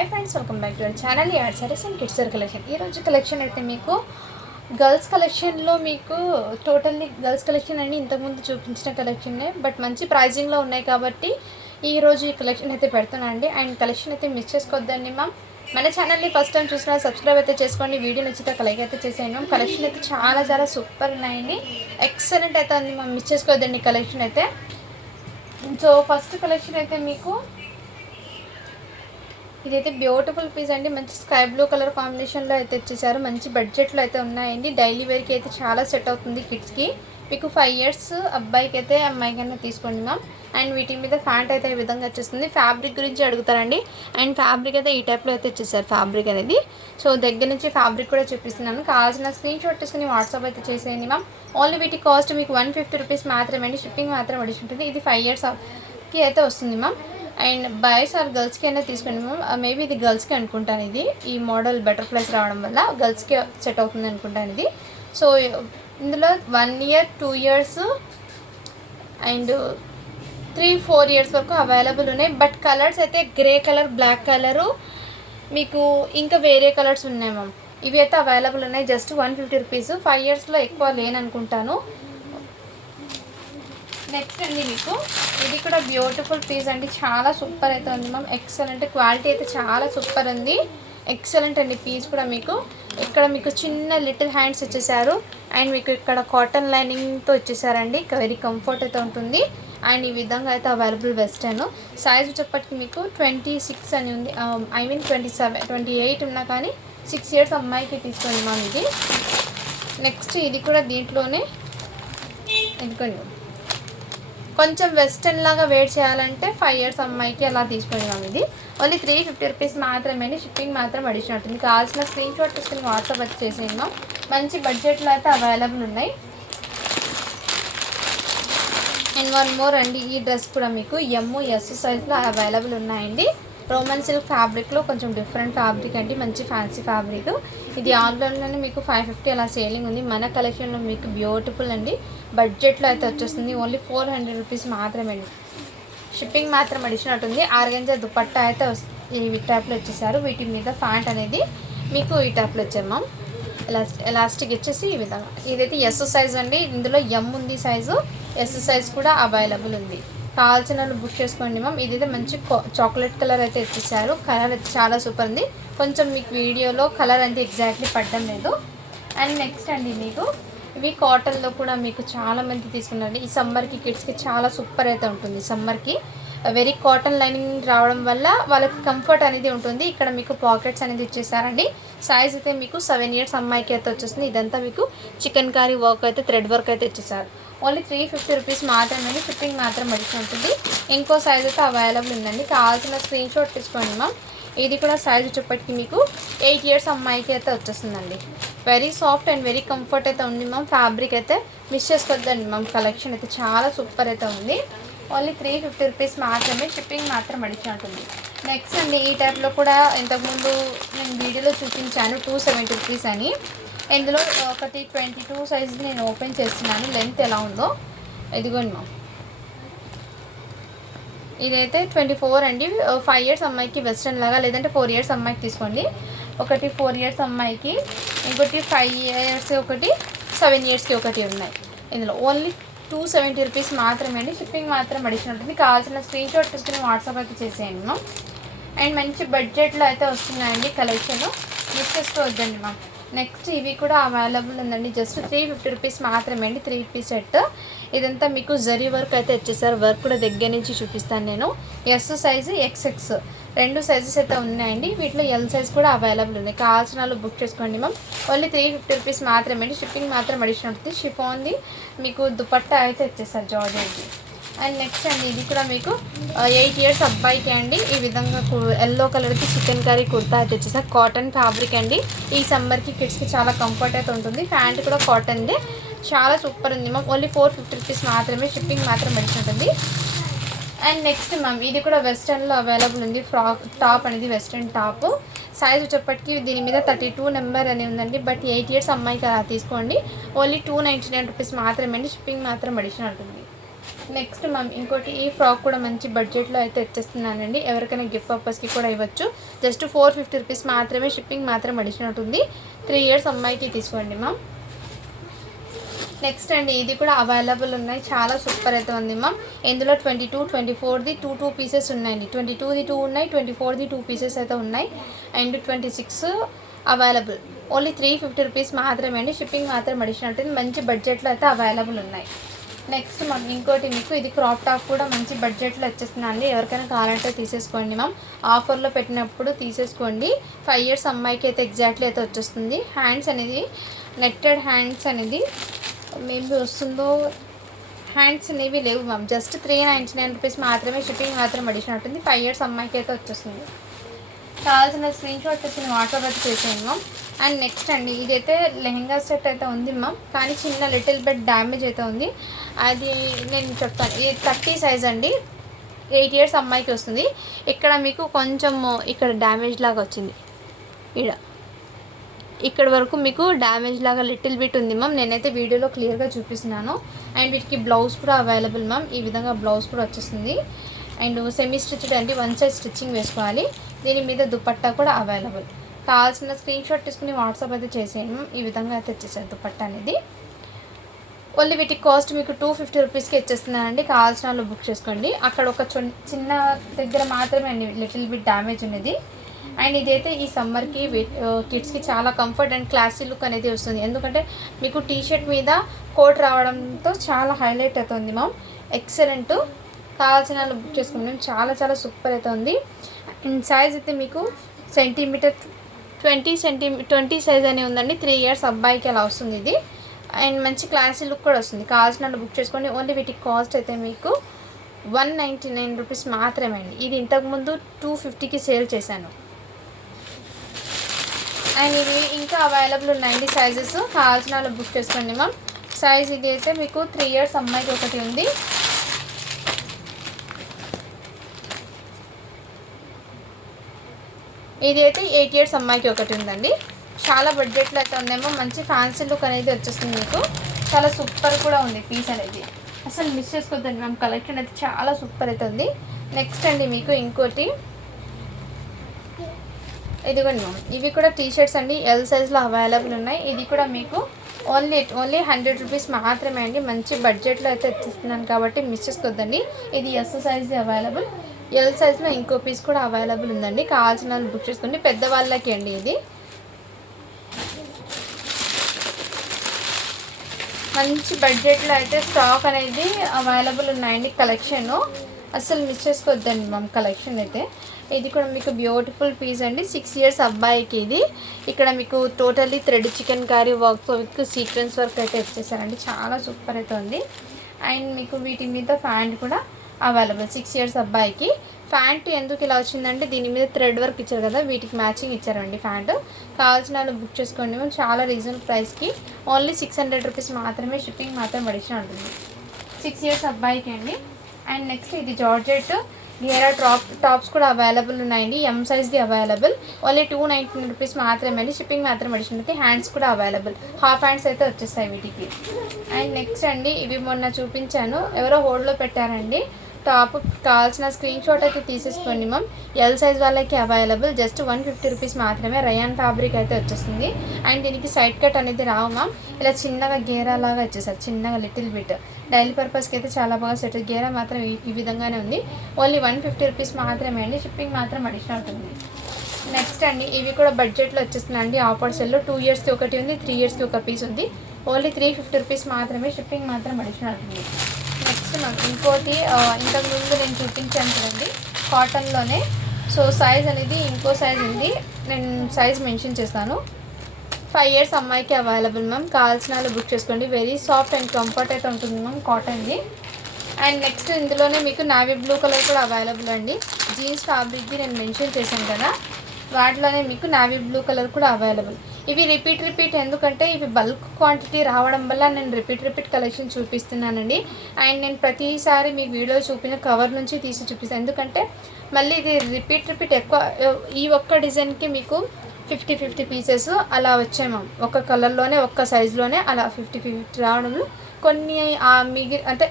Hi friends, welcome back to our channel ad saris and kids wear collection. ఈరోజు collection అయితే మీకు girls కలెక్షన్లో మీకు టోటల్లీ గర్ల్స్ కలెక్షన్ అని ఇంతకుముందు చూపించిన కలెక్షన్నే, బట్ మంచి ప్రైజింగ్లో ఉన్నాయి కాబట్టి ఈరోజు ఈ కలెక్షన్ అయితే పెడుతున్నానండి. అండ్ కలెక్షన్ అయితే మిస్ చేసుకోవద్దండి మ్యామ్. మన ఛానల్ని ఫస్ట్ టైం చూసినా సబ్స్క్రైబ్ అయితే చేసుకోండి, వీడియో నచ్చితే ఒక లైక్ అయితే చేసేయండి మ్యామ్. కలెక్షన్ అయితే చాలా సూపర్ ఉన్నాయండి, ఎక్సలెంట్ అయితే ఉంది మ్యామ్. మిస్ చేసుకోవద్దండి కలెక్షన్ అయితే. సో ఫస్ట్ కలెక్షన్ అయితే మీకు ఇదైతే బ్యూటిఫుల్ పీస్ అండి. మంచి స్కై బ్లూ కలర్ కాంబినేషన్లో అయితే ఇచ్చేసారు. మంచి బడ్జెట్లో అయితే ఉన్నాయండి. డైలీ వేర్కి అయితే చాలా సెట్ అవుతుంది కిడ్స్కి. మీకు 5 years అబ్బాయికి అయితే అమ్మాయికైనా తీసుకోండి మ్యామ్. అండ్ వీటి మీద ఫ్యాంట్ అయితే ఈ విధంగా వచ్చేస్తుంది. ఫ్యాబ్రిక్ గురించి అడుగుతారండి. అండ్ ఫ్యాబ్రిక్ అయితే ఈ టైప్లో అయితే ఇచ్చేసారు ఫ్యాబ్రిక్ అనేది. సో దగ్గర నుంచి ఫ్యాబ్రిక్ కూడా చూపిస్తున్నాను. కావాల్సిన స్క్రీన్ షాట్ తీసుకుని వాట్సాప్ అయితే చేసేయండి మ్యామ్. ఓన్లీ వీటి కాస్ట్ మీకు 150 రూపీస్ మాత్రమే అండి. షిప్పింగ్ మాత్రం అడిషన్ ఉంటుంది. ఇది 5 yearsకి అయితే వస్తుంది మ్యామ్. అండ్ బాయ్స్ ఆర్ గర్ల్స్కి అయినా తీసుకోండి మ్యామ్. మేబీ ఇది గర్ల్స్కి అనుకుంటాను. ఇది ఈ మోడల్ బటర్ఫ్లైస్ రావడం వల్ల గర్ల్స్కి సెట్ అవుతుంది అనుకుంటాను ఇది. సో ఇందులో 1 year 2 years అండ్ 3-4 years వరకు అవైలబుల్ ఉన్నాయి. బట్ కలర్స్ అయితే గ్రే కలర్, బ్లాక్ కలరు, మీకు ఇంకా వేరే కలర్స్ ఉన్నాయి మ్యామ్. ఇవి అయితే అవైలబుల్ ఉన్నాయి. Just 150 rupees. 5 yearsలో ఎక్కువ లేననుకుంటాను. నెక్స్ట్ అండి మీకు ఇది కూడా బ్యూటిఫుల్ పీస్ అండి. చాలా సూపర్ అయితే ఉంది మ్యామ్. ఎక్సలెంట్ క్వాలిటీ అయితే చాలా సూపర్ ఉంది. ఎక్సలెంట్ అండి పీస్ కూడా. మీకు ఇక్కడ మీకు చిన్న లిటిల్ హ్యాండ్స్ ఇచ్చేసారు. అండ్ మీకు ఇక్కడ కాటన్ లైనింగ్తో ఇచ్చేసారండి. వెరీ కంఫర్ట్ అయితే ఉంటుంది. అండ్ ఈ విధంగా అయితే అవైలబుల్ వెస్టర్న్ సైజ్ వచ్చేప్పటికి మీకు 26 అని ఉంది. ఐ మీన్ 27, 28 ఉన్నా కానీ 6 years అమ్మాయికి తీసుకోండి మ్యామ్ ఇది. నెక్స్ట్ ఇది కూడా దీంట్లోనే ఎందుకండి కొంచెం వెస్టర్న్ లాగా వేర్ చేయాలంటే 5 years అమ్మాయికి అలా తీసుకోండి మ్యామ్. ఇది ఓన్లీ 350 రూపీస్ మాత్రమే. షిప్పింగ్ మాత్రం అడిషన్ ఉంటుంది. కావాల్సిన స్క్రీన్ షాట్ తీసుకుని వాట్సాప్ వచ్చి చేసేయండి మ్యామ్. మంచి బడ్జెట్లో అయితే అవైలబుల్ ఉన్నాయి. అండ్ 1 more అండి. ఈ డ్రెస్ కూడా మీకు MS సైజ్లో అవైలబుల్ ఉన్నాయండి. రోమన్ సిల్క్ ఫ్యాబ్రిక్లో కొంచెం డిఫరెంట్ ఫ్యాబ్రిక్ అండి. మంచి ఫ్యాన్సీ ఫ్యాబ్రిక్. ఇది ఆన్లైన్లోనే మీకు 550 అలా సేలింగ్ ఉంది. మన కలెక్షన్లో మీకు బ్యూటిఫుల్ అండి. బడ్జెట్లో అయితే వచ్చేస్తుంది. ఓన్లీ 400 రూపీస్ మాత్రమే అండి. షిప్పింగ్ మాత్రం అడిషన్ ఉంటుంది. ఆర్గంజా దుపట్టా అయితే ఈ టైప్లో వచ్చేసారు. వీటి మీద ఫ్యాంట్ అనేది మీకు ఈ టైప్లో వచ్చారు మ్యామ్. ఎలాస్టిక్ వచ్చేసి ఈ విధంగా. ఇదైతే S సైజ్ అండి. ఇందులో M ఉంది సైజు. S సైజ్ కూడా అవైలబుల్ ఉంది. కావాల్సిన వాళ్ళు బుక్ చేసుకోండి మ్యామ్. ఇదైతే మంచి చాక్లెట్ కలర్ అయితే ఇచ్చేసారు. కలర్ అయితే చాలా సూపర్ ఉంది. కొంచెం మీకు వీడియోలో కలర్ అయితే ఎగ్జాక్ట్లీ పడడం లేదు. అండ్ నెక్స్ట్ అండి మీకు ఇవి కాటన్లో కూడా మీకు చాలామంది తీసుకున్నారండి. ఈ సమ్మర్కి కిడ్స్కి చాలా సూపర్ అయితే ఉంటుంది. సమ్మర్కి వెరీ కాటన్ లైనింగ్ రావడం వల్ల వాళ్ళకి కంఫర్ట్ అనేది ఉంటుంది. ఇక్కడ మీకు పాకెట్స్ అనేది ఇచ్చేసారండి. సైజ్ అయితే మీకు 7 years అమ్మాయికి అయితే వచ్చేస్తుంది. ఇదంతా మీకు చికెన్ కారీ వర్క్ అయితే థ్రెడ్ వర్క్ అయితే ఇచ్చేసారు. ఓన్లీ 350 రూపీస్ మాత్రమే. షిప్పింగ్ మాత్రం అడిషన్ ఉంటుంది. ఇంకో సైజ్ అయితే అవైలబుల్ ఉందండి. కావాల్సిన స్క్రీన్ షాట్ తీసుకోండి మ్యామ్. ఇది కూడా సైజ్ వచ్చేప్పటికి మీకు 8 years అమ్మాయికి అయితే వచ్చేస్తుందండి. Very soft and very comfort అయితే ఉంది మ్యామ్. ఫ్యాబ్రిక్ అయితే మిస్ చేసుకోవద్దండి మ్యామ్. కలెక్షన్ అయితే చాలా సూపర్ అయితే ఉంది. ఓన్లీ 350 రూపీస్ మాత్రమే. షిప్పింగ్ మాత్రం అడిషన్ ఉంటుంది. నెక్స్ట్ అండి ఈ టైప్లో కూడా ఇంతకుముందు నేను వీడియోలో చూపించాను 270 రూపీస్ అని. ఇందులో ఒకటి 22 సైజ్ నేను ఓపెన్ చేస్తున్నాను. లెంత్ ఎలా ఉందో ఇదిగోండి మ్యామ్. ఇదైతే 24 అండి. 5 years అమ్మాయికి వెస్ట్రన్ లాగా, లేదంటే 4 years అమ్మాయికి తీసుకోండి. ఒకటి 4 years అమ్మాయికి, ఇంకోటి 5 years, ఒకటి 7 yearsకి ఒకటి ఉన్నాయి. ఇందులో ఓన్లీ 270 రూపీస్ మాత్రమే అండి. షిప్పింగ్ మాత్రం అడిషన్ ఉంటుంది. కావాల్సిన స్క్రీన్ షాట్ తీసుకుని వాట్సాప్ అయితే చేసేయండి మ్యామ్. అండ్ మంచి బడ్జెట్లో అయితే వస్తున్నాయండి కలెక్షన్. మిస్ చేసుకోవద్దండి మ్యామ్. నెక్స్ట్ ఇవి కూడా అవైలబుల్ ఉందండి. జస్ట్ 350 రూపీస్ మాత్రమే అండి. 3 piece సెట్. ఇదంతా మీకు జరీ వర్క్ అయితే వచ్చేసారు. వర్క్ కూడా దగ్గర నుంచి చూపిస్తాను నేను. S సైజు, XX 2 సైజెస్ అయితే ఉన్నాయండి. వీటిలో L సైజ్ కూడా అవైలబుల్ ఉన్నాయి. కావాల్సిన వాళ్ళు బుక్ చేసుకోండి మ్యామ్. ఓన్లీ 350 రూపీస్ మాత్రమే అండి. షిప్పింగ్ మాత్రం అడిషన్ ఉంటుంది. షిఫాన్ది మీకు దుపట్టా అయితే వచ్చేసారు జార్జెట్ది. అండ్ నెక్స్ట్ అండి ఇది కూడా మీకు 8 years అబ్బాయికి అండి. ఈ విధంగా ఎల్లో కలర్కి చికెన్ కర్రీ కుర్తా అయితే వచ్చేసారు. కాటన్ ఫ్యాబ్రిక్ అండి. ఈ సమ్మర్కి కిడ్స్కి చాలా కంఫర్ట్ అయితే ఉంటుంది. ప్యాంట్ కూడా కాటన్దే. చాలా సూపర్ ఉంది మ్యామ్. ఓన్లీ 450 రూపీస్ మాత్రమే. షిప్పింగ్ మాత్రం అడిషన్ ఉంటుంది. అండ్ నెక్స్ట్ మ్యామ్ ఇది కూడా వెస్టర్న్లో అవైలబుల్ ఉంది. ఫ్రాక్ టాప్ అనేది వెస్టర్న్ టాప్. సైజ్ వచ్చేప్పటికి దీని మీద 32 నెంబర్ అని ఉందండి. బట్ 8 years అమ్మాయికి అలా తీసుకోండి. ఓన్లీ 299 రూపీస్ మాత్రమే అండి. షిప్పింగ్ మాత్రం అడిషన్ ఉంటుంది. నెక్స్ట్ మ్యామ్ ఇంకోటి ఈ ఫ్రాక్ కూడా మంచి బడ్జెట్లో అయితే ఇచ్చేస్తున్నానండి. ఎవరికైనా గిఫ్ట్ పర్పస్కి కూడా ఇవ్వచ్చు. జస్ట్ 450 రూపీస్ మాత్రమే, షిప్పింగ్ మాత్రం అడిషనల్ ఉంటుంది. 3 ఇయర్స్ అమ్మాయికి తీసుకోండి మ్యామ్. నెక్స్ట్ అండి ఇది కూడా అవైలబుల్ ఉన్నాయి, చాలా సూపర్ అయితే ఉంది మ్యామ్. ఇందులో 22, 24ది టూ పీసెస్ ఉన్నాయండి. 22ది 2 ఉన్నాయి, 24ది 2 పీసెస్ అయితే ఉన్నాయి. And 26 available. ఓన్లీ 350 రూపీస్ మాత్రమే అండి, షిప్పింగ్ మాత్రం అడిషనల్ ఉంటుంది. మంచి బడ్జెట్లో అయితే అవైలబుల్ ఉన్నాయి. నెక్స్ట్ మ్యామ్ ఇంకోటి మీకు ఇది క్రాప్ టాప్ కూడా మంచి బడ్జెట్లో వచ్చేస్తుందండి. ఎవరికైనా కావాలంటే తీసేసుకోండి మ్యామ్. ఆఫర్లో పెట్టినప్పుడు తీసేసుకోండి. 5 ఇయర్స్ అమ్మాయికి అయితే ఎగ్జాక్ట్లీ అయితే వచ్చేస్తుంది. హ్యాండ్స్ అనేది నెట్టెడ్ హ్యాండ్స్ అనేది మేబీ వస్తుందో, హ్యాండ్స్ అనేవి లేవు మ్యామ్. జస్ట్ 399 రూపీస్ మాత్రమే, షిప్పింగ్ మాత్రం అడిషనల్ ఉంటుంది. 5 ఇయర్స్ అమ్మాయికి అయితే వచ్చేస్తుంది. కావాల్సిన స్క్రీన్ షాట్ వచ్చిన వాట్సాప్ అయితే చేసేయండి మ్యామ్. అండ్ నెక్స్ట్ అండి ఇదైతే లెహెంగా సెట్ అయితే ఉంది మ్యామ్, కానీ చిన్న లిటిల్ బెట్ డ్యామేజ్ అయితే ఉంది. అది నేను చెప్తాను. ఇది 30 సైజ్ అండి, 8 ఇయర్స్ అమ్మాయికి వస్తుంది. ఇక్కడ మీకు కొంచెం ఇక్కడ డ్యామేజ్ లాగా వచ్చింది, ఇక్కడ వరకు మీకు డ్యామేజ్ లాగా లిటిల్ బిట్ ఉంది మ్యామ్. నేనైతే వీడియోలో క్లియర్గా చూపిస్తున్నాను. అండ్ వీటికి బ్లౌజ్ కూడా అవైలబుల్ మ్యామ్. ఈ విధంగా బ్లౌజ్ కూడా వచ్చేస్తుంది. అండ్ సెమీ స్టిచ్డ్ అండి, 1 సైడ్ స్టిచ్చింగ్ వేసుకోవాలి. దీని మీద దుపట్టా కూడా అవైలబుల్. కావాల్సిన స్క్రీన్ షాట్ తీసుకుని వాట్సాప్ అయితే చేసేయండి మ్యామ్. ఈ విధంగా అయితే వచ్చేసారు దుపట్టా అనేది. ఓన్లీ వీటికి కాస్ట్ మీకు 250 రూపీస్కి ఇచ్చేస్తున్నానండి. కావాల్సిన వాళ్ళు బుక్ చేసుకోండి. అక్కడ ఒక చిన్న దగ్గర మాత్రమే అండి లిటిల్ బిట్ డ్యామేజ్ ఉన్నది. అండ్ ఇదైతే ఈ సమ్మర్కి కిడ్స్కి చాలా కంఫర్ట్ అండ్ క్లాసీ లుక్ అనేది వస్తుంది. ఎందుకంటే మీకు టీషర్ట్ మీద కోట్ రావడంతో చాలా హైలైట్ అవుతుంది మ్యామ్. ఎక్సలెంట్. కావాల్సిన వాళ్ళు బుక్ చేసుకుంటాం. చాలా చాలా సూపర్ అయితే ఉంది. అండ్ సైజ్ అయితే మీకు సెంటీమీటర్ 20 సైజ్ అని ఉందండి. 3 ఇయర్స్ అబ్బాయికి అలా వస్తుంది ఇది. అండ్ మంచి క్లాసీ లుక్ కూడా వస్తుంది. కావాల్సిన వాళ్ళు బుక్ చేసుకోండి. ఓన్లీ వీటికి కాస్ట్ అయితే మీకు 199 రూపీస్ మాత్రమే అండి. ఇది ఇంతకుముందు 250కి సేల్ చేశాను. అండ్ ఇది ఇంకా అవైలబుల్ ఉన్నాయండి సైజెస్. కావాల్సిన వాళ్ళు బుక్ చేసుకోండి మ్యామ్. సైజ్ ఇది అయితే మీకు 3 ఇయర్స్ అమ్మాయికి ఒకటి ఉంది. ఇది అయితే 8 ఇయర్స్ అమ్మాయికి ఒకటి ఉందండి. చాలా బడ్జెట్లో అయితే ఉందేమో. మంచి ఫ్యాన్సీ లుక్ అనేది వచ్చేస్తుంది మీకు. చాలా సూపర్ కూడా ఉంది పీస్ అనేది, అసలు మిస్ చేసుకోవద్దండి మ్యామ్. కలెక్షన్ అయితే చాలా సూపర్ అయితే ఉంది. నెక్స్ట్ అండి మీకు ఇంకోటి ఇదిగోండి మ్యామ్. ఇవి కూడా టీషర్ట్స్ అండి, ఎల్ సైజ్లో అవైలబుల్ ఉన్నాయి. ఇది కూడా మీకు ఓన్లీ 100 రూపీస్ మాత్రమే అండి. మంచి బడ్జెట్లో అయితే ఇస్తున్నాను కాబట్టి మిస్ చేసుకోవద్దండి. ఇది ఎస్ సైజ్ అవైలబుల్. ఎల్ సైజ్లో ఇంకో పీస్ కూడా అవైలబుల్ ఉందండి. కావాల్సిన వాళ్ళు బుక్ చేసుకోండి. పెద్దవాళ్ళకి అండి ఇది. మంచి బడ్జెట్లో అయితే స్టాక్ అనేది అవైలబుల్ ఉన్నాయండి. కలెక్షన్ అసలు మిస్ చేసుకోవద్దండి మ్యామ్. కలెక్షన్ అయితే ఇది కూడా మీకు బ్యూటిఫుల్ పీస్ అండి. 6 ఇయర్స్ అబ్బాయికి ఇది. ఇక్కడ మీకు totally thread chicken curry work with sequence work అయితే వచ్చేసారండి. చాలా సూపర్ అయితే ఉంది. అండ్ మీకు వీటి మీద ప్యాంట్ కూడా అవైలబుల్. 6 ఇయర్స్ అబ్బాయికి ప్యాంట్ ఎందుకు ఇలా వచ్చిందంటే దీని మీద థ్రెడ్ వర్క్ ఇచ్చారు కదా, వీటికి మ్యాచింగ్ ఇచ్చారండి ప్యాంట్. కావాల్సిన వాళ్ళు బుక్ చేసుకోండి. చాలా రీజనబుల్ ప్రైస్కి ఓన్లీ 600 రూపీస్ మాత్రమే, షిప్పింగ్ మాత్రం అడిషనల్ ఉంటుంది. 6 ఇయర్స్ అబ్బాయికి అండి. అండ్ నెక్స్ట్ ఇది జార్జెట్ గేరా టాప్స్ కూడా అవైలబుల్ ఉన్నాయండి. ఎం సైజ్ది అవైలబుల్. ఓన్లీ 299 రూపీస్ మాత్రమే అండి, షిప్పింగ్ మాత్రం అడిషనల్ అయితే. హ్యాండ్స్ కూడా అవైలబుల్. హాఫ్ హ్యాండ్స్ అయితే వచ్చేస్తాయి వీటికి. అండ్ నెక్స్ట్ అండి ఇవి మొన్న చూపించాను, ఎవరో హోల్డ్లో పెట్టారండి. టాప్ కావాల్సిన స్క్రీన్ షాట్ అయితే తీసేసుకోండి మ్యామ్. ఎల్ సైజ్ వాళ్ళకి అవైలబుల్. జస్ట్ 150 రూపీస్ మాత్రమే. రయాన్ ఫ్యాబ్రిక్ అయితే వచ్చేస్తుంది. అండ్ దీనికి సైడ్ కట్ అనేది రావు మ్యామ్. ఇలా చిన్నగా గేరా లాగా వచ్చేసారు, చిన్నగా లిటిల్ బిట్. డైలీ పర్పస్కి అయితే చాలా బాగా సెట్. గేరా మాత్రం ఈ విధంగానే ఉంది. ఓన్లీ 150 రూపీస్ మాత్రమే అండి, షిప్పింగ్ మాత్రం అడిషనల్ ఉంటుంది. నెక్స్ట్ అండి ఇవి కూడా బడ్జెట్లో వచ్చేస్తుందండి. ఆఫర్ సెల్లో 2 ఇయర్స్కి ఒకటి ఉంది, 3 ఇయర్స్కి ఒక పీస్ ఉంది. ఓన్లీ 350 రూపీస్ మాత్రమే, షిప్పింగ్ మాత్రం అడిషనల్ ఉంటుంది. నెక్స్ట్ మ్యామ్ ఇంకోటి ఇంతకుముందు నేను చూపించాను కదండి కాటన్లోనే. సో సైజ్ అనేది ఇంకో సైజ్ ఉంది, నేను సైజ్ మెన్షన్ చేస్తాను. 5 ఇయర్స్ అమ్మాయికి అవైలబుల్ మ్యామ్. కావాల్సిన వాళ్ళు బుక్ చేసుకోండి. వెరీ సాఫ్ట్ అండ్ కంఫర్ట్ అయితే ఉంటుంది మ్యామ్ కాటన్ది. అండ్ నెక్స్ట్ ఇందులోనే మీకు నావీ బ్లూ కలర్ కూడా అవైలబుల్ అండి. జీన్స్ ఫ్యాబ్రిక్ది నేను మెన్షన్ చేశాను కదా, వాటిలోనే మీకు నావీ బ్లూ కలర్ కూడా అవైలబుల్. ఇవి రిపీట్ ఎందుకంటే ఇవి బల్క్ క్వాంటిటీ రావడం వల్ల నేను రిపీట్ కలెక్షన్ చూపిస్తున్నానండి. అండ్ నేను ప్రతిసారి మీ వీడియో చూపిన కవర్ నుంచి తీసి చూపిస్తాను, ఎందుకంటే మళ్ళీ ఇది రిపీట్ ఎక్కువ. ఈ ఒక్క డిజైన్కి మీకు 50 పీసెస్ అలా వచ్చాయి మ్యామ్. ఒక కలర్లోనే ఒక్క సైజులోనే అలా 50 రావడంలో కొన్ని అంటే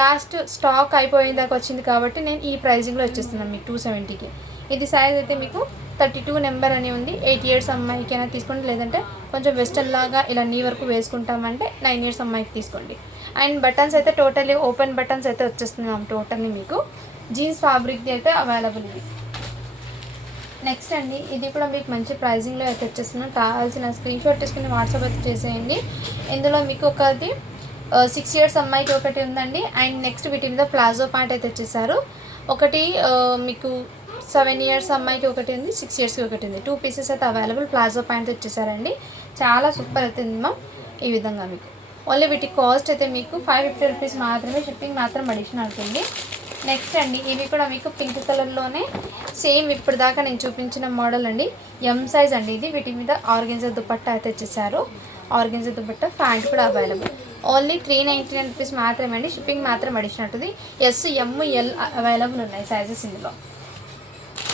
లాస్ట్ స్టాక్ అయిపోయిన దాకా వచ్చింది కాబట్టి నేను ఈ ప్రైజింగ్లో వచ్చేస్తున్నాను మీకు 270కి. ఇది సైజ్ అయితే మీకు 32 నెంబర్ అని ఉంది. 8 ఇయర్స్ అమ్మాయికైనా తీసుకోండి, లేదంటే కొంచెం వెస్టర్న్ లాగా ఇలా నీ వరకు వేసుకుంటామంటే 9 ఇయర్స్ అమ్మాయికి తీసుకోండి. అండ్ బటన్స్ అయితే టోటల్లీ ఓపెన్ బటన్స్ అయితే వచ్చేస్తుంది మ్యామ్. టోటల్లీ మీకు జీన్స్ ఫ్యాబ్రిక్ది అయితే అవైలబుల్ ఇది. నెక్స్ట్ అండి, ఇది కూడా మీకు మంచి ప్రైజింగ్లో అయితే వచ్చేస్తున్నాం. కావాల్సిన స్క్రీన్ షాట్ తీసుకుని వాట్సాప్ అయితే చేసేయండి. ఇందులో మీకు ఒకటి 6 ఇయర్స్ అమ్మాయికి ఒకటి ఉందండి. అండ్ నెక్స్ట్ వీటి మీద ప్లాజో ప్యాంట్ అయితే వచ్చేసారు. ఒకటి మీకు 7 ఇయర్స్ అమ్మాయికి ఒకటి ఉంది, 6 ఇయర్స్కి ఒకటి ఉంది. 2 పీసెస్ అయితే అవైలబుల్. Palazzo pant వచ్చేసారండి. చాలా సూపర్ అవుతుంది మ్యామ్. ఈ విధంగా మీకు ఓన్లీ వీటి కాస్ట్ అయితే మీకు 550 రూపీస్ మాత్రమే. షిప్పింగ్ మాత్రం అడిషనల్ అవుతుంది. నెక్స్ట్ అండి, ఇవి కూడా మీకు పింక్ కలర్లోనే సేమ్ ఇప్పుడు దాకా నేను చూపించిన మోడల్ అండి. ఎం సైజ్ అండి ఇది. వీటి మీద ఆర్గెన్జా దుపట్టా అయితే వచ్చేసారు. ఆర్గెన్జా దుపట్టా ప్యాంట్ కూడా అవైలబుల్. ఓన్లీ 399 రూపీస్ మాత్రమే అండి. షిప్పింగ్ మాత్రం అడిషనల్ అవుతుంది. ఎస్, ఎమ్, ఎల్ అవైలబుల్ ఉన్నాయి సైజెస్ ఇందులో.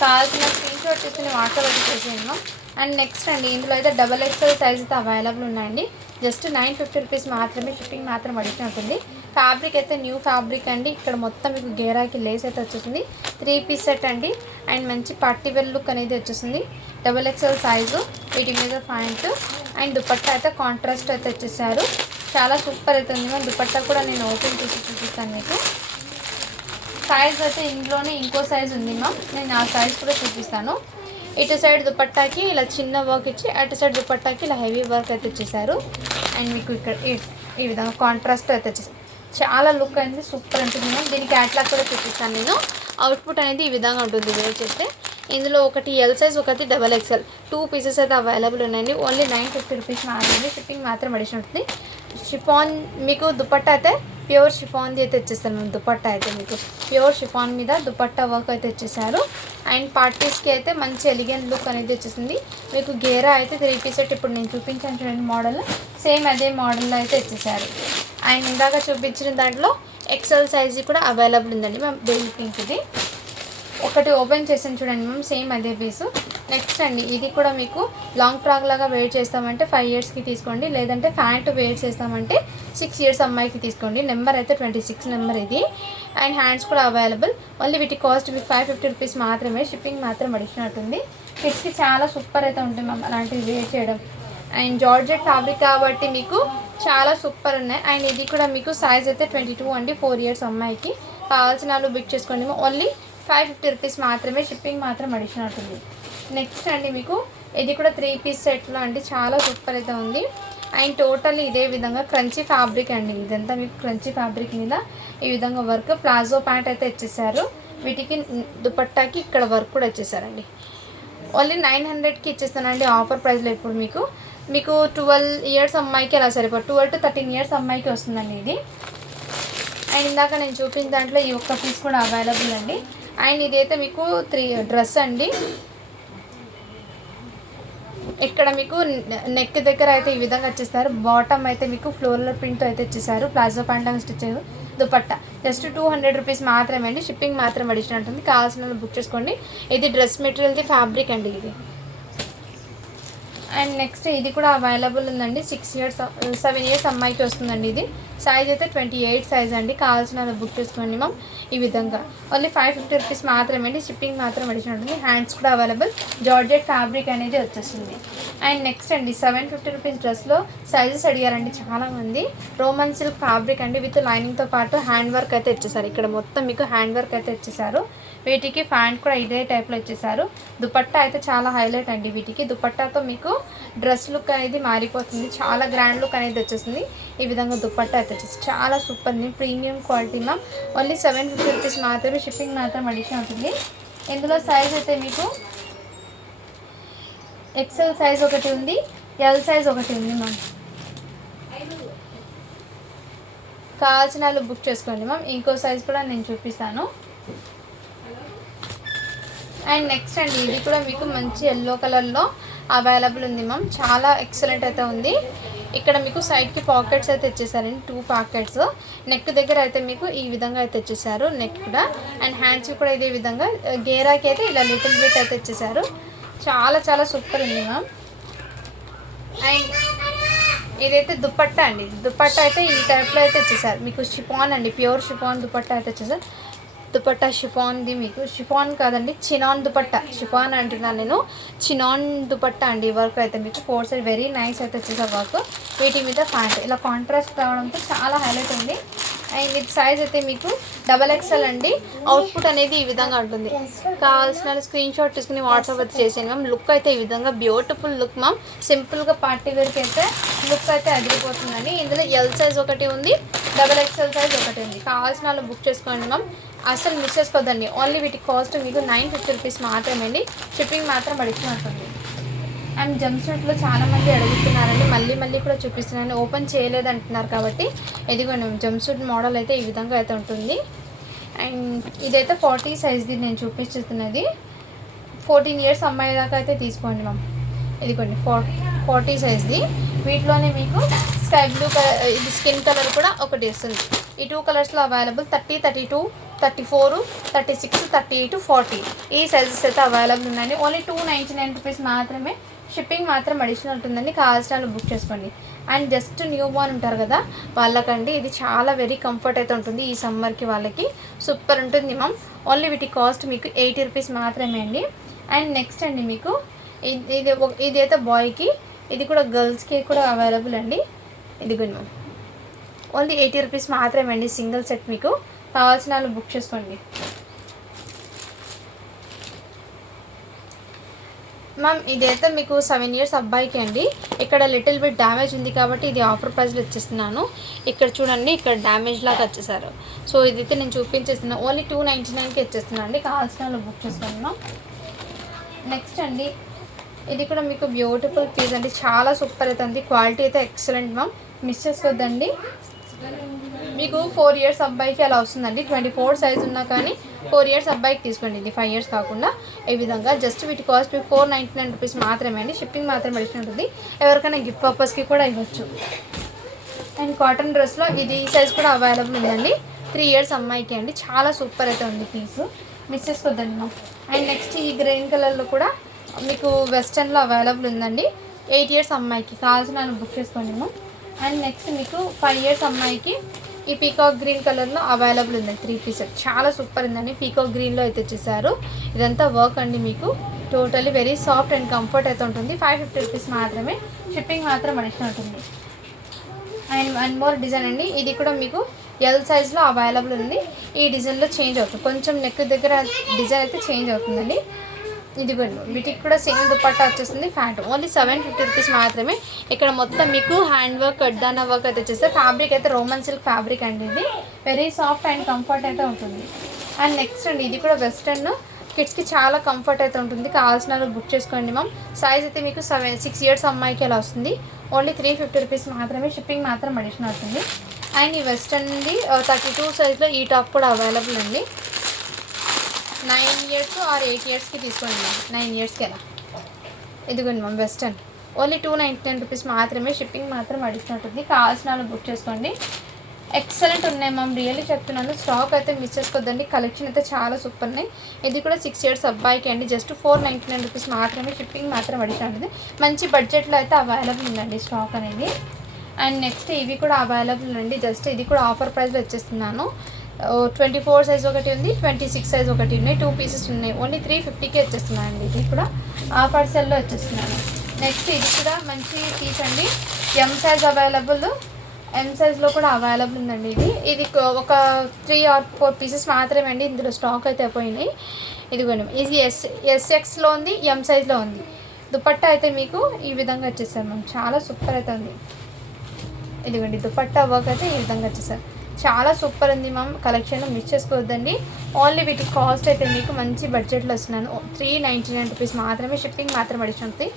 కావాల్సిన స్క్రీన్ షాట్ తీసుకుని వాట్సాప్ అయితే చేసేయండి. అండ్ నెక్స్ట్ అండి, ఇందులో అయితే XXL సైజ్ అయితే అవైలబుల్ ఉన్నాయండి. జస్ట్ 950 రూపీస్ మాత్రమే. షిప్పింగ్ మాత్రం అడిషనల్ ఉంటుంది. ఫ్యాబ్రిక్ అయితే న్యూ ఫ్యాబ్రిక్ అండి. ఇక్కడ మొత్తం మీకు గేరాకి లేస్ అయితే వచ్చేసింది. 3 పీస్ సెట్ అండి. అండ్ మంచి పార్టీ వేర్ లుక్ అనేది వచ్చేసింది. XXL size. వీటి మీద ప్యాంట్ అండ్ దుపట్టా అయితే కాంట్రాస్ట్ అయితే వచ్చేసారు. చాలా సూపర్ అవుతుంది మ్యామ్. దుపట్టా కూడా నేను ఓపెన్ చేసి చూపిస్తాను మీకు. సైజ్ అయితే ఇందులోనే ఇంకో సైజ్ ఉంది మ్యామ్. నేను ఆ సైజ్ కూడా చూపిస్తాను. ఇటు సైడ్ దుపట్టాకి ఇలా చిన్న వర్క్ ఇచ్చి, అటు సైడ్ దుపట్టాకి ఇలా హెవీ వర్క్ అయితే వచ్చేసారు. అండ్ మీకు ఇక్కడ ఈ విధంగా కాంట్రాస్ట్ అయితే వచ్చేసారు. చాలా లుక్ అనేది సూపర్ ఉంటుంది మ్యామ్. దీనికి క్యాట్లాగ్ కూడా చూపిస్తాను నేను. అవుట్పుట్ అనేది ఈ విధంగా ఉంటుంది వేర్ చేస్తే. ఇందులో ఒకటి ఎల్ సైజ్, ఒకటి XXL 2 పీసెస్ అయితే అవైలబుల్ ఉన్నాయండి. ఓన్లీ 950 రూపీస్ మాత్రమే. షిప్పింగ్ మాత్రం అడిషనల్ ఉంటుంది. షిఫాన్ మీకు దుపట్టా అయితే ప్యూర్ షిఫాన్ది అయితే వచ్చేస్తాను మేము. దుపట్టా అయితే మీకు ప్యూర్ షిఫాన్ మీద దుపట్టా వర్క్ అయితే వచ్చేసారు. అండ్ పార్టీస్కి అయితే మంచి ఎలిగెంట్ లుక్ అనేది వచ్చేసింది. మీకు గేరా అయితే 3 పీస్ సెట్ ఇప్పుడు నేను చూపించాను చూడండి మోడల్, సేమ్ అదే మోడల్లో అయితే వచ్చేసారు. అండ్ ఇందాక చూపించిన దాంట్లో XL సైజ్ కూడా అవైలబుల్ ఉందండి మ్యామ్. బేబీ పింక్ ఇది ఒకటి ఓపెన్ చేసాను చూడండి మ్యామ్, సేమ్ అదే పీసు. నెక్స్ట్ అండి, ఇది కూడా మీకు లాంగ్ ఫ్రాక్ లాగా వేర్ చేస్తామంటే 5 ఇయర్స్కి తీసుకోండి, లేదంటే ప్యాంట్ వేర్ చేస్తామంటే 6 ఇయర్స్ అమ్మాయికి తీసుకోండి. నెంబర్ అయితే 26 నెంబర్ ఇది. అండ్ హ్యాండ్స్ కూడా అవైలబుల్. ఓన్లీ వీటి కాస్ట్ మీకు 550 రూపీస్ మాత్రమే. షిప్పింగ్ మాత్రం అడిషనల్ ఉంటుంది. కిడ్స్కి చాలా సూపర్ అయితే ఉంటుంది మ్యామ్ అలాంటివి వేర్ చేయడం. అండ్ జార్జెట్ ఫ్యాబ్రిక్ కాబట్టి మీకు చాలా సూపర్ ఉన్నాయి. అండ్ ఇది కూడా మీకు సైజ్ అయితే 22 అండి. 4 ఇయర్స్ అమ్మాయికి. కావాల్సిన వాళ్ళు బుక్ చేసుకోండి. ఓన్లీ 550 రూపీస్ మాత్రమే. షిప్పింగ్ మాత్రం అడిషనల్ ఉంటుంది. నెక్స్ట్ అండి, మీకు ఇది కూడా 3 పీస్ సెట్లో అండి. చాలా సూపర్ అయితే ఉంది. అండ్ టోటల్ ఇదే విధంగా క్రంచీ ఫ్యాబ్రిక్ అండి. ఇదంతా మీకు క్రంచీ ఫ్యాబ్రిక్ మీద ఈ విధంగా వర్క్. ప్లాజో ప్యాంట్ అయితే ఇచ్చేసారు. వీటికి దుపట్టాకి ఇక్కడ వర్క్ కూడా ఇచ్చేసారండి. ఓన్లీ 900కి ఇచ్చేస్తానండి ఆఫర్ ప్రైస్లో. ఇప్పుడు మీకు 12 ఇయర్స్ అమ్మాయికి అలా సరిపోదు. 12 to 13 ఇయర్స్ అమ్మాయికి వస్తుందండి ఇది. అండ్ ఇందాక నేను చూపించిన దాంట్లో ఈ ఒక్క పీస్ కూడా అవైలబుల్ అండి. అండ్ ఇదైతే మీకు 3 డ్రెస్ అండి. ఇక్కడ మీకు నెక్ దగ్గర అయితే ఈ విధంగా వచ్చేస్తారు. బాటమ్ అయితే మీకు ఫ్లోరల్ ప్రింట్ అయితే ఇచ్చేసారు. Palazzo pant and stitch dupatta just 200 rupees మాత్రమే అండి. షిప్పింగ్ మాత్రం అడిషనల్ ఉంటుంది. కావాల్సిన బుక్ చేసుకోండి. ఇది డ్రెస్ మెటీరియల్ది ఫ్యాబ్రిక్ అండి ఇది. అండ్ నెక్స్ట్ ఇది కూడా అవైలబుల్ ఉందండి. 7 ఇయర్స్ అమ్మాయికి వస్తుందండి. ఇది సైజ్ అయితే 28 సైజ్ అండి. కావాల్సిన బుక్ చేసుకోండి మ్యామ్. ఈ విధంగా ఓన్లీ 550 రూపీస్ మాత్రమే అండి. షిప్పింగ్ మాత్రం అడిషనల్ ఉంటుంది. హ్యాండ్స్ కూడా అవైలబుల్. జార్జెట్ ఫ్యాబ్రిక్ అనేది వచ్చేస్తుంది. అండ్ నెక్స్ట్ అండి, 750 రూపీస్ డ్రెస్లో సైజెస్ అడిగారండి చాలామంది. రోమన్ సిల్క్ ఫ్యాబ్రిక్ అండి. విత్ లైనింగ్తో పాటు హ్యాండ్ వర్క్ అయితే ఇచ్చేసారు. ఇక్కడ మొత్తం మీకు హ్యాండ్ వర్క్ అయితే ఇచ్చేసారు. వీటికి ప్యాంట్ కూడా ఇదే టైప్లో ఇచ్చేసారు. దుపట్టా అయితే చాలా హైలైట్ అండి. వీటికి దుపట్టాతో మీకు డ్రెస్ లుక్ అనేది మారిపోతుంది. చాలా గ్రాండ్ లుక్ అనేది వచ్చేసింది. ఈ విధంగా దుపట్టా అయితే వచ్చేసి చాలా super premium quality ma'am. Only 750 rupees మాత్రమే. షిప్పింగ్ మాత్రం అడిషనల్ ఉంటుంది. ఇందులో సైజ్ అయితే మీకు XL సైజ్ ఒకటి ఉంది, L సైజ్ ఒకటి ఉంది మ్యామ్. కావాల్సిన వాళ్ళు బుక్ చేసుకోండి మ్యామ్. ఇంకో సైజ్ కూడా నేను చూపిస్తాను. అండ్ నెక్స్ట్ అండి, ఇది కూడా మీకు మంచి ఎల్లో కలర్లో అవైలబుల్ ఉంది మ్యామ్. చాలా ఎక్సలెంట్ అయితే ఉంది. ఇక్కడ మీకు సైడ్కి పాకెట్స్ అయితే ఇచ్చేసారండి. 2 పాకెట్స్. నెక్ దగ్గర అయితే మీకు ఈ విధంగా అయితే ఇచ్చేసారు. నెక్ కూడా అండ్ హ్యాండ్స్ కూడా ఇదే విధంగా. గేరాకి అయితే ఇలా లిటిల్ బిట్ అయితే ఇచ్చేసారు. చాలా చాలా సూపర్ ఉంది మ్యామ్. అండ్ ఇదైతే దుపట్టా అండి. దుపట్టా అయితే ఈ టైప్లో అయితే వచ్చేసారు మీకు. షిఫాన్ అండి, ప్యూర్ షిఫాన్ దుపట్టా అయితే వచ్చేసారు. దుపట్టా షిఫాన్ది మీకు, షిఫాన్ కాదండి చినాన్ దుపట్టా, షిఫాన్ అంటున్నాను నేను, చినాన్ దుపట్టా అండి. వర్క్ అయితే మీకు 4 సైడ్ వెరీ నైస్ అయితే వచ్చేసారు వర్క్. వీటి మీద ప్యాంట్ ఇలా కాంట్రాస్ట్ రావడంతో చాలా హైలైట్ ఉంది. అండ్ ఇది సైజ్ అయితే మీకు XXL అండి. అవుట్పుట్ అనేది ఈ విధంగా ఉంటుంది. కావాల్సిన స్క్రీన్ షాట్ తీసుకుని వాట్సాప్ అయితే చేసాను మ్యామ్. లుక్ అయితే ఈ విధంగా బ్యూటిఫుల్ లుక్ మ్యామ్. సింపుల్గా పార్టీ వేర్కి అయితే లుక్ అయితే అదిరిపోతుందండి. ఇందులో L సైజ్ ఒకటి ఉంది, XXL సైజ్ ఒకటి ఉంది. కావాల్సిన వాళ్ళు బుక్ చేసుకోండి మ్యామ్, అసలు మిస్ చేసుకోవద్దండి. ఓన్లీ వీటి కాస్ట్ మీకు 950 రూపీస్ మాత్రమే అండి. షిప్పింగ్ మాత్రం అడిగినట్టుంది. అండ్ జంప్ సూట్లో చాలామంది అడుగుతున్నారండి, మళ్ళీ కూడా చూపిస్తున్నాను. ఓపెన్ చేయలేదు అంటున్నారు కాబట్టి ఇదిగోండి జంప్ సూట్ మోడల్ అయితే ఈ విధంగా అయితే ఉంటుంది. అండ్ ఇదైతే 40 సైజ్ది నేను చూపిస్తున్నది. 14 ఇయర్స్ అమ్మాయి దాకా అయితే తీసుకోండి మ్యామ్. ఇదిగోండి 40 సైజ్ది. వీటిలోనే మీకు స్కై బ్లూ కలర్, ఇది స్కిన్ కలర్ కూడా ఒకటి వస్తుంది. ఈ 2 కలర్స్లో అవైలబుల్ 30, 32, 34, 36, 38, 40 ఈ సైజెస్ అయితే అవైలబుల్ ఉన్నాయండి. ఓన్లీ 299 రూపీస్ మాత్రమే. షిప్పింగ్ మాత్రం అడిషనల్ ఉంటుందండి. కావాల్సిన బుక్ చేసుకోండి. అండ్ జస్ట్ న్యూ బోర్న్ ఉంటారు కదా వాళ్ళకండి ఇది చాలా వెరీ కంఫర్ట్ అయితే ఉంటుంది. ఈ సమ్మర్కి వాళ్ళకి సూపర్ ఉంటుంది మ్యామ్. ఓన్లీ వీటి కాస్ట్ మీకు 80 రూపీస్ మాత్రమే అండి. అండ్ నెక్స్ట్ అండి మీకు ఇది అయితే బాయ్కి, ఇది కూడా గర్ల్స్కి కూడా అవైలబుల్ అండి. ఇదిగోండి మ్యామ్, ఓన్లీ 80 రూపీస్ మాత్రమే అండి. సింగిల్ సెట్ మీకు కావాల్సిన వాళ్ళు బుక్ చేసుకోండి మ్యామ్. ఇదైతే మీకు 7 ఇయర్స్ అబ్బాయికి అండి. ఇక్కడ లిటిల్ బిట్ డ్యామేజ్ ఉంది కాబట్టి ఇది ఆఫర్ ప్రైస్లో ఇచ్చేస్తున్నాను. ఇక్కడ చూడండి, ఇక్కడ డ్యామేజ్ లాగా వచ్చేసారు. సో ఇదైతే నేను చూపించేస్తున్నాను. ఓన్లీ 299కి ఇచ్చేస్తున్నాను అండి. కావాల్సిన వాళ్ళు బుక్ చేసుకోండి మ్యామ్. నెక్స్ట్ అండి ఇది కూడా మీకు బ్యూటిఫుల్ పీస్ అండి. చాలా సూపర్ అవుతుంది. క్వాలిటీ అయితే ఎక్సలెంట్ మ్యామ్, మిస్ చేసుకోవద్దండి. మీకు 4 ఇయర్స్ అబ్బాయికి అలా వస్తుందండి. 24 సైజ్ ఉన్నా కానీ 4 ఇయర్స్ అబ్బాయికి తీసుకోండి. ఇది 5 ఇయర్స్ కాకుండా ఈ విధంగా. జస్ట్ వీటి కాస్ట్ మీకు 499 రూపీస్ మాత్రమే అండి. షిప్పింగ్ మాత్రం అడిషన్ ఉంటుంది. ఎవరికైనా గిఫ్ట్ పర్పస్కి కూడా ఇవ్వచ్చు. అండ్ కాటన్ డ్రెస్లో ఇది ఈ సైజ్ కూడా అవైలబుల్ ఉందండి. 3 ఇయర్స్ అమ్మాయికి అండి. చాలా సూపర్ అయితే ఉంది పీసు, మిస్ చేసుకోవద్దండి మ్యామ్. అండ్ నెక్స్ట్ ఈ గ్రీన్ కలర్లో కూడా మీకు వెస్టర్న్లో అవైలబుల్ ఉందండి. 8 ఇయర్స్ అమ్మాయికి కావాల్సిన బుక్ చేసుకోండి మ్యామ్. అండ్ నెక్స్ట్ మీకు 5 ఇయర్స్ అమ్మాయికి ఈ పీకాక్ గ్రీన్ కలర్లో అవైలబుల్ ఉందండి. 3 పీస్ చాలా సూపర్ ఉందండి. పీకాక్ గ్రీన్లో అయితే వచ్చేసారు. ఇదంతా వర్క్ అండి మీకు. Totally very soft and comfort అయితే ఉంటుంది. 550 రూపీస్ మాత్రమే. షిప్పింగ్ మాత్రం అడిషన్ ఉంటుంది. అండ్ వన్ మోర్ డిజైన్ అండి. ఇది కూడా మీకు L సైజ్లో అవైలబుల్ ఉంది. ఈ డిజైన్లో చేంజ్ అవుతుంది, కొంచెం నెక్ దగ్గర డిజైన్ అయితే చేంజ్ అవుతుందండి. ఇదిగోండి వీటికి కూడా సేమ్ దుపట్టా వచ్చేస్తుంది. ఫ్యాంట్ ఓన్లీ 750 రూపీస్ మాత్రమే. ఇక్కడ మొత్తం మీకు హ్యాండ్ వర్క్, కడ్దానా వర్క్ అయితే వచ్చేస్తే. ఫ్యాబ్రిక్ అయితే రోమన్ సిల్క్ ఫ్యాబ్రిక్ అండి. ఇది వెరీ సాఫ్ట్ అండ్ కంఫర్ట్ అయితే ఉంటుంది. అండ్ నెక్స్ట్ అండి ఇది కూడా వెస్టర్న్ కిడ్స్కి చాలా కంఫర్ట్ అయితే ఉంటుంది. కావాల్సిన బుక్ చేసుకోండి మ్యామ్. సైజ్ అయితే మీకు 6 ఇయర్స్ అమ్మాయికి అలా వస్తుంది. ఓన్లీ 350 రూపీస్ మాత్రమే. షిప్పింగ్ మాత్రం అడిషన్ అవుతుంది. అండ్ ఈ వెస్టర్న్ది 32 సైజ్లో ఈ టాప్ కూడా అవైలబుల్ అండి. 9 ఇయర్స్ ఆర్ 8 ఇయర్స్కి తీసుకోండి మ్యామ్. 9 ఇయర్స్కి ఎలా ఇదిగోండి మ్యామ్ వెస్టర్న్. ఓన్లీ 299 రూపీస్ మాత్రమే. షిప్పింగ్ మాత్రం అడిషన్ ఉంటుంది. కావాల్సిన వాళ్ళు బుక్ చేసుకోండి. ఎక్సలెంట్ ఉన్నాయి మ్యామ్, రియల్లీ చెప్తున్నాను. స్టాక్ అయితే మిస్ చేసుకోవద్దండి. కలెక్షన్ అయితే చాలా సూపర్ ఉన్నాయి. ఇది కూడా 6 ఇయర్స్ అబ్బాయికి అండి. జస్ట్ 499 రూపీస్ మాత్రమే. షిప్పింగ్ మాత్రం అడిషన్ ఉంటుంది. మంచి బడ్జెట్లో అయితే అవైలబుల్ ఉందండి స్టాక్ అనేది. అండ్ నెక్స్ట్ ఇవి కూడా అవైలబుల్ అండి. జస్ట్ ఇది కూడా ఆఫర్ ప్రైస్లో వచ్చేస్తున్నాను. 24 సైజ్ ఒకటి ఉంది, 26 సైజ్ ఒకటి ఉన్నాయి. 2 పీసెస్ ఉన్నాయి. ఓన్లీ 350కే వచ్చేస్తున్నాయండి. ఇది కూడా ఆఫర్ సెల్లో వచ్చేస్తున్నాను. నెక్స్ట్ ఇది కూడా మంచి పీస్ అండి. M సైజ్ అవైలబుల్, M సైజ్లో కూడా అవైలబుల్ ఉందండి. ఇది ఒక 3 or 4 పీసెస్ మాత్రమే అండి. ఇందులో స్టాక్ అయితే అయిపోయినాయి. ఇదిగోండి ఇది SXలో ఉంది, M సైజ్లో ఉంది. దుపట్టా అయితే మీకు ఈ విధంగా వచ్చేసారు మ్యామ్. చాలా సూపర్ అయితే ఉంది. ఇదిగోండి దుపట్టా వర్క్ అయితే ఈ విధంగా వచ్చేసారు. చాలా సూపర్ ఉంది మ్యామ్. కలెక్షన్ మిస్ చేసుకోవద్దండి. ఓన్లీ వీటి కాస్ట్ అయితే మీకు మంచి బడ్జెట్లో వస్తున్నాను. 399 రూపీస్ మాత్రమే. షిప్పింగ్ మాత్రం అడిషన్ అవుతుంది.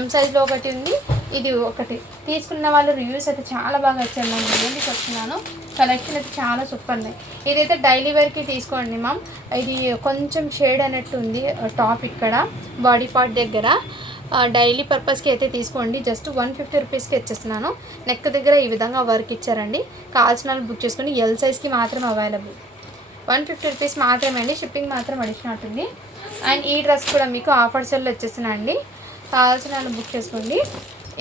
M సైజ్లో ఒకటి ఉంది, ఇది ఒకటి. తీసుకున్న వాళ్ళు రివ్యూస్ అయితే చాలా బాగా వచ్చాయి మ్యామ్. రియల్లీ చెప్తున్నాను. కలెక్షన్ అయితే చాలా సూపర్ ఉంది. ఇదైతే డైలీ వేర్కి తీసుకోండి మ్యామ్. ఇది కొంచెం షేడ్ అన్నట్టు ఉంది టాప్ ఇక్కడ బాడీ పార్ట్ దగ్గర. డైలీ పర్పస్కి అయితే తీసుకోండి. జస్ట్ 150 రూపీస్కి ఇచ్చేస్తున్నాను. నెక్ దగ్గర ఈ విధంగా వర్క్ ఇచ్చారండి. కావాల్సిన వాళ్ళు బుక్ చేసుకొని. L సైజ్కి మాత్రం అవైలబుల్. 150 రూపీస్ మాత్రమే అండి. షిప్పింగ్ మాత్రం అడిషన్ అవుతుంది. అండ్ ఈ డ్రెస్ కూడా మీకు ఆఫర్ సెల్లో వచ్చేస్తున్నాయండి. కావాల్సిన వాళ్ళు బుక్ చేసుకోండి.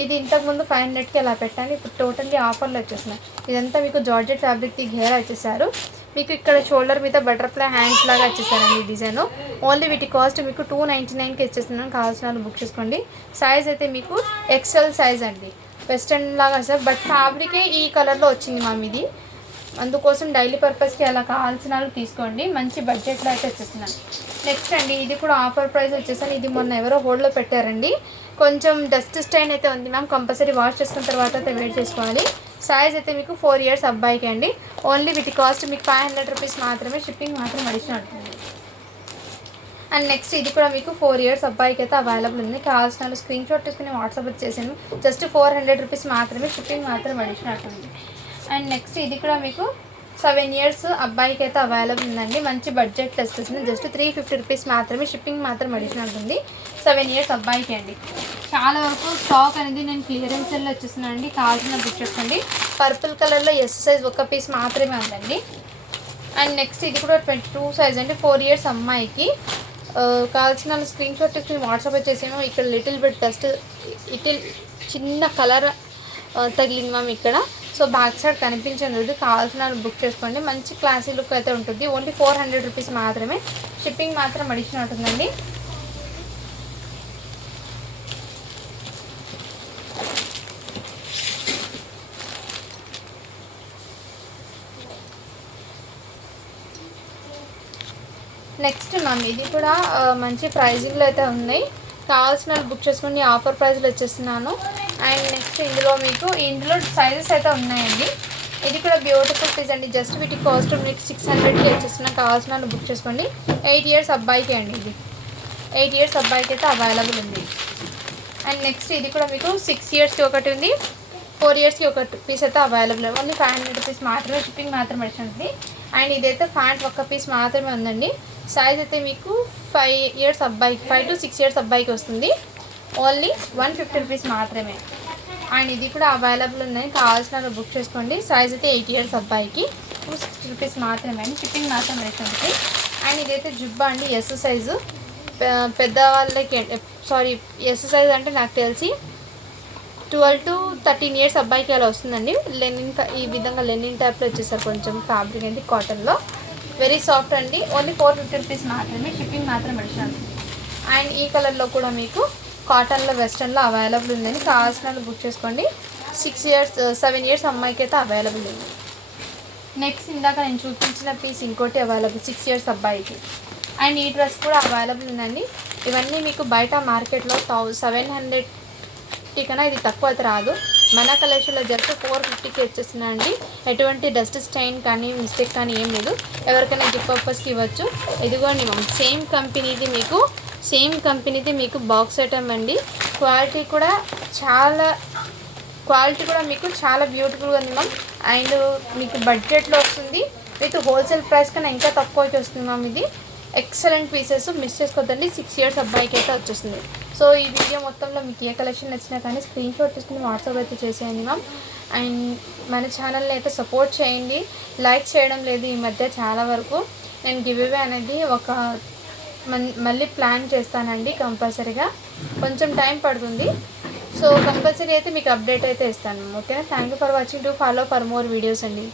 ఇది ఇంతకుముందు 500కి అలా పెట్టాను, ఇప్పుడు టోటల్లీ ఆఫర్లో వచ్చేస్తున్నాయి. ఇదంతా మీకు జార్జెట్ ఫ్యాబ్రిక్కి ఘేరా వచ్చేసారు. మీకు ఇక్కడ షోల్డర్ మీద బటర్ఫ్లై హ్యాండ్స్ లాగా వచ్చేసారండి ఈ డిజైన్. ఓన్లీ వీటి కాస్ట్ మీకు 299కి ఇచ్చేస్తున్నాను. కావాల్సిన వాళ్ళు బుక్ చేసుకోండి. సైజ్ అయితే మీకు ఎక్సెల్ సైజ్ అండి, వెస్ట్రన్ లాగా వస్తుంది. బట్ ఫ్యాబ్రికే ఈ కలర్లో వచ్చింది మ్యామ్ ఇది, అందుకోసం డైలీ పర్పస్కి అలా కావాల్సిన వాళ్ళు తీసుకోండి. మంచి బడ్జెట్లో అయితే వచ్చేస్తున్నాను. నెక్స్ట్ అండి, ఇది కూడా ఆఫర్ ప్రైస్ వచ్చేసాను. ఇది మొన్న ఎవరో హోల్డ్లో పెట్టారండి, కొంచెం డస్ట్ స్టైన్ అయితే ఉంది మ్యామ్. కంపల్సరీ వాష్ చేసుకున్న తర్వాత అయితే వెయిట్ చేసుకోవాలి. సైజ్ అయితే మీకు 4 years అబ్బాయికి అండి. ఓన్లీ వీటి కాస్ట్ మీకు 500 రూపీస్ మాత్రమే, షిప్పింగ్ మాత్రం అడిషనల్ ఉంటుంది. అండ్ నెక్స్ట్ ఇది కూడా మీకు 4 years అబ్బాయికి అయితే అవైలబుల్ ఉంది. కావాల్సిన స్క్రీన్ షాట్ తీసుకుని వాట్సాప్ వచ్చేసాను. జస్ట్ 400 రూపీస్ మాత్రమే, షిప్పింగ్ మాత్రం అడిషనల్ ఉంటుంది. అండ్ నెక్స్ట్ ఇది కూడా మీకు 7 years అబ్బాయికి అయితే అవైలబుల్ ఉందండి. మంచి బడ్జెట్ వస్తుంది. జస్ట్ 350 రూపీస్ మాత్రమే, షిప్పింగ్ మాత్రం అడిషనల్ ఉంటుంది. 7 years అబ్బాయికి అండి. చాలా వరకు స్టాక్ అనేది నేను క్లియరెన్స్ సెల్లో వచ్చేస్తున్నాను అండి. కావాల్సిన బుక్ చేసుకోండి. పర్పుల్ కలర్లో ఎస్ సైజ్ ఒక పీస్ మాత్రమే ఉందండి. అండ్ నెక్స్ట్ ఇది కూడా 22 సైజ్ అండి, 4 years అమ్మాయికి. కావాల్సిన స్క్రీన్ షాట్ తీసుకుని వాట్సాప్ వచ్చేసాను. ఇక్కడ లిటిల్ బిట్ డస్ట్ చిన్న కలర్ తగిలింది మ్యామ్ ఇక్కడ. సో బ్యాక్ సైడ్ కనిపించలేదు. కావాల్సిన బుక్ చేసుకోండి. మంచి క్లాసీ లుక్ అయితే ఉంటుంది. ఓన్లీ 400 రూపీస్ మాత్రమే, షిప్పింగ్ మాత్రం అడిషనల్ ఉంటుందండి. నెక్స్ట్ మ్యామ్ ఇది కూడా మంచి ప్రైజింగ్లో అయితే ఉన్నాయి. కావాల్సిన బుక్ చేసుకుని ఆఫర్ ప్రైస్లో వచ్చేస్తున్నాను. అండ్ నెక్స్ట్ ఇందులో సైజెస్ అయితే ఉన్నాయండి. ఇది కూడా బ్యూటిఫుల్ పీస్ అండి. జస్ట్ వీటి కాస్ట్ మీకు 600కి వచ్చేస్తున్నా. కావాల్సిన బుక్ చేసుకోండి. 8 years అబ్బాయికి అండి. ఇది 8 years అబ్బాయికి అయితే అవైలబుల్ ఉంది. అండ్ నెక్స్ట్ ఇది కూడా మీకు 6 yearsకి ఒకటి ఉంది, 4 yearsకి ఒక పీస్ అయితే అవైలబుల్. ఓన్లీ 500 రూపీస్ మాత్రమే, షిప్పింగ్ మాత్రం వచ్చింది. అండ్ ఇదైతే ప్యాంట్ ఒక్క పీస్ మాత్రమే ఉందండి. సైజ్ అయితే మీకు 5 years అబ్బాయికి, 5 to 6 years అబ్బాయికి వస్తుంది. ఓన్లీ 150 రూపీస్ మాత్రమే. అండ్ ఇది కూడా అవైలబుల్ ఉన్నాయి. కావాల్సిన బుక్ చేసుకోండి. సైజ్ అయితే 8 years అబ్బాయికి 260 రూపీస్ మాత్రమే అండి, షిప్పింగ్ మాత్రం వేస్తుంది. అండ్ ఇదైతే జుబ్బా అండి, ఎస్ సైజు. పెద్దవాళ్ళకి ఎస్ సైజ్ అంటే నాకు తెలిసి 12 to 13 years అబ్బాయికి అలా వస్తుందండి. ఈ విధంగా లెనిన్ టైప్లో వచ్చేసారు. కొంచెం ఫ్యాబ్రిక్ అండి, కాటన్లో వెరీ సాఫ్ట్ అండి. ఓన్లీ 450 రూపీస్ మాత్రమే, షిప్పింగ్ మాత్రం అడిషనల్. అండ్ ఈ కలర్లో కూడా మీకు కాటన్లో వెస్ట్రన్లో అవైలబుల్ ఉందని కావాల్సిన బుక్ చేసుకోండి. 7 years అమ్మాయికి అయితే అవైలబుల్ ఉంది. నెక్స్ట్ ఇందాక నేను చూపించిన పీస్ ఇంకోటి అవైలబుల్ 6 years అబ్బాయికి. అండ్ ఈ డ్రెస్ కూడా అవైలబుల్ ఉందండి. ఇవన్నీ మీకు బయట మార్కెట్లో 700 కన్నా ఇది తక్కువ అయితే రాదు. మన కలెక్షన్లో జస్ట్ 450కి వచ్చేస్తున్నా అండి. ఎటువంటి డస్ట్ స్టైన్ కానీ మిస్టేక్ కానీ ఏం లేదు. ఎవరికైనా గిఫ్ట్ పర్పస్కి ఇవ్వచ్చు. ఇదిగోండి మ్యామ్, సేమ్ కంపెనీది మీకు బాక్స్ ఐటమ్ అండి. క్వాలిటీ కూడా మీకు చాలా బ్యూటిఫుల్గా ఉంది మ్యామ్. అండ్ మీకు బడ్జెట్లో వస్తుంది. విత్ హోల్సేల్ ప్రైస్ కన్నా ఇంకా తక్కువకి వస్తుంది మ్యామ్. ఇది ఎక్సలెంట్ పీసెస్, మిస్ చేసుకోవద్దండి. 6 years అబ్బాయికి అయితే వచ్చేస్తుంది. సో ఈ వీడియో మొత్తంలో మీకు ఏ కలెక్షన్ నచ్చినా కానీ స్క్రీన్ షాట్ తీసుకుని వాట్సాప్ అయితే చేసేయండి మ్యామ్. అండ్ మన ఛానల్ని అయితే సపోర్ట్ చేయండి. లైక్ చేయడం లేదు ఈ మధ్య చాలా వరకు. నేను గివ్ అవే అనేది మళ్ళీ ప్లాన్ చేస్తానండి. కంపల్సరీగా కొంచెం టైం పడుతుంది. సో కంపల్సరీ అయితే మీకు అప్డేట్ అయితే ఇస్తాను. ఓకేనా? Thank you for watching. To follow for more videos అండి.